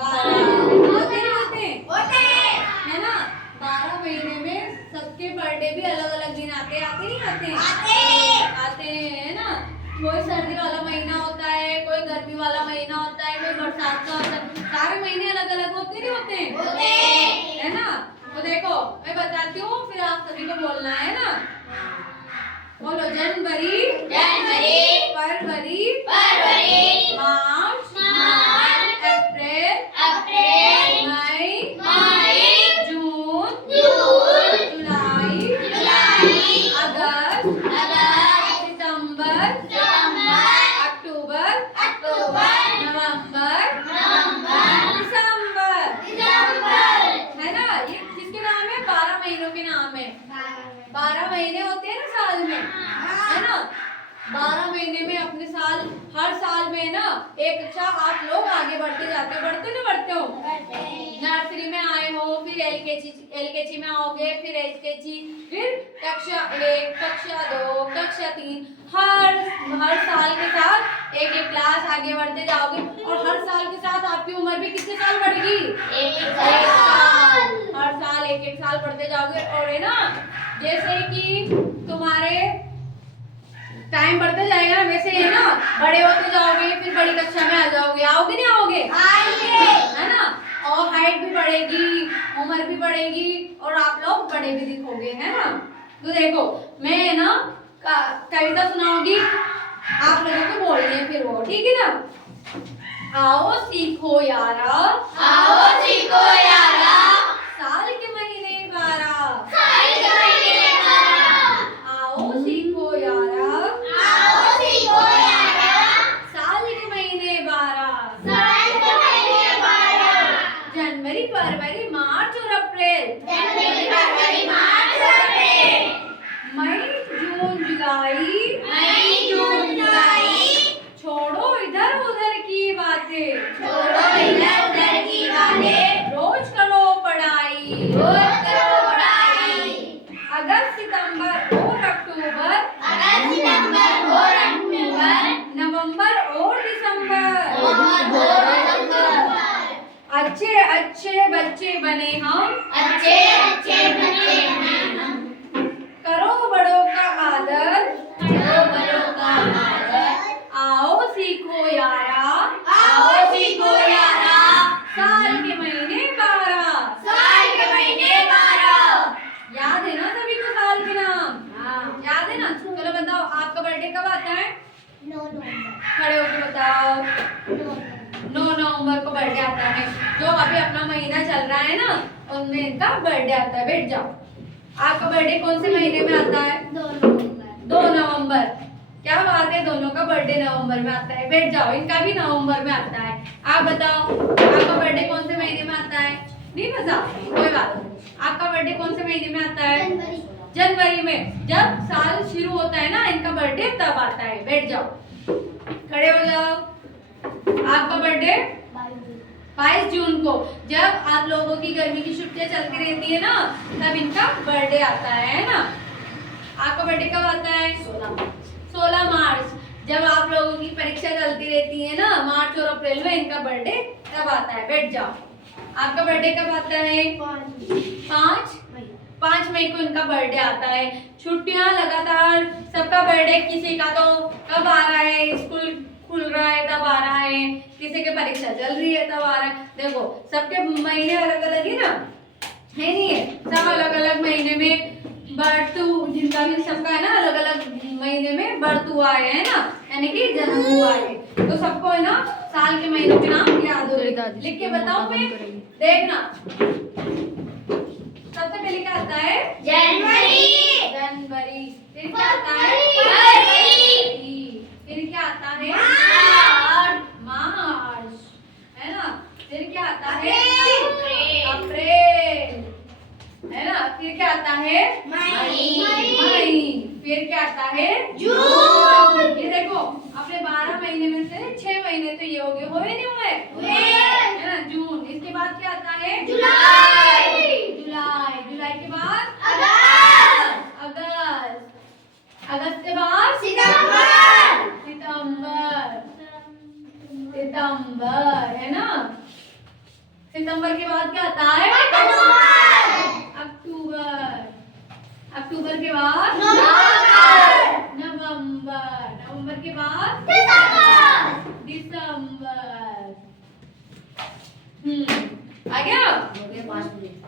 होते नहीं होते है ना। 12 महीने में सबके बर्थडे भी अलग अलग दिन आते नहीं आते है ना। कोई सर्दी वाला महीना होता है, कोई गर्मी वाला महीना होता है, कोई बरसात का होता है। सारे महीने अलग अलग होते नहीं होते है ना। तो देखो मैं बताती हूँ, फिर आप सभी को बोलना है ना। बोलो जनवरी फरवरी मार्च अप्रैल मई जून जुलाई अगस्त सितंबर अक्टूबर नवंबर दिसंबर है ना। ये किसके नाम है? 12 महीनों के नाम है। 12 महीने होते हैं ना साल में, है ना। 12 महीने में अपने साल, हर साल में ना एक अच्छा आप लोग आगे बढ़ते हो। नर्सरी में आए हो, फिर एलकेजी में आओगे, फिर एचकेजी, फिर कक्षा 1 कक्षा 2 कक्षा 3, हर साल के साथ एक एक क्लास आगे बढ़ते जाओगे। और हर साल के साथ आपकी उम्र भी कितने साल बढ़ेगी? एक साल। हर साल एक एक साल बढ़ते जाओगे। और है ना, जैसे कि तुम्हारे टाइम बढ़ते जाएगा ना, वैसे है ना बड़े होते जाओगे, फिर बड़ी कक्षा में आ जाओगे। आओगे नहीं आओगे? है ना। और हाइट भी बढ़ेगी, उम्र भी बढ़ेगी, और आप लोग बड़े भी दिखोगे, है ना। तो देखो मैं ना कविता सुनाऊंगी, आप लोगों को बोलनी है फिर वो, ठीक है ना। आओ सीखो यारा साल के महीने 12। आओ सीखो यारा साल के महीने 12। जनवरी फरवरी मार्च और अप्रैल मई जून जुलाई। छोड़ो इधर उधर की बातें, रोज करो पढ़ाई। अगस्त सितंबर और अक्टूबर नवंबर और दिसंबर। अच्छे बच्चे बने हम, करो बड़ों का आदर। आओ सीखो यारा साल के महीने 12। याद है ना सभी को साल के नाम? याद है ना। चलो बताओ आपका बर्थडे कब आता है? 9 नवंबर। खड़े होकर बताओ। 9 नवंबर को बर्थडे आता है। जो अभी अपना महीना चल रहा है ना, उनमें इनका बर्थडे आता है। बैठ जाओ। आपका बर्थडे कौन से महीने में आता है? 2 नवंबर। क्या बात है, दोनों का बर्थडे नवंबर में आता है। बैठ जाओ। इनका भी नवंबर में आता है। आप बताओ आपका बर्थडे कौन से महीने में आता है? नहीं पता? कोई बात नहीं। आपका बर्थडे कौन से महीने में आता है? जनवरी में। जब साल शुरू होता है ना, इनका बर्थडे तब आता है। बैठ जाओ, खड़े हो जाओ। आपका बर्थडे 22 जून को, जब आप लोगों की गर्मी की छुट्टियां चलती रहती है ना, तब इनका बर्थडे आता है ना। आपका बर्थडे कब आता है? 16 मार्च। जब आप लोगों की परीक्षा चलती रहती है ना, मार्च और अप्रैल में, इनका बर्थडे तब आता है। बैठ जाओ। आपका बर्थडे कब आता है? 5 मई को इनका बर्थडे आता है। छुट्टियां लगातार, सबका बर्थडे, किसी का तो कब आ रहा है, स्कूल खुल रहा है तब आ रहा है, किसी की परीक्षा चल रही है तब आ रहा है। देखो सबके महीने अलग अलग ही ना, है नहीं है? सब अलग अलग महीने में बर्थ, जिनका भी सबका है ना अलग अलग महीने में बर्थ हुआ है ना, यानी कि जन्म हुआ है। तो सबको है ना साल के महीनों के नाम याद हो रहे। लिख के बताओ मैं, देखना। सबसे पहले क्या आता है? जनवरी। फिर क्या आता है? फरवरी। फिर क्या आता है? मार्च। है ना। फिर क्या आता है? अप्रैल। है ना। फिर क्या आता है? मई। फिर क्या आता है? जून। ये देखो अपने 12 महीने में से 6 महीने तो ये हो गए, हुए नहीं हुए? है ना। जून। इसके बाद क्या आता है? जुलाई के बाद अगस्त के बाद सितंबर, है ना। सितंबर के बाद क्या आता है? अक्टूबर। अक्टूबर के बाद नवंबर। नवंबर के बाद दिसंबर। आ गया? हो गए 5 मिनट।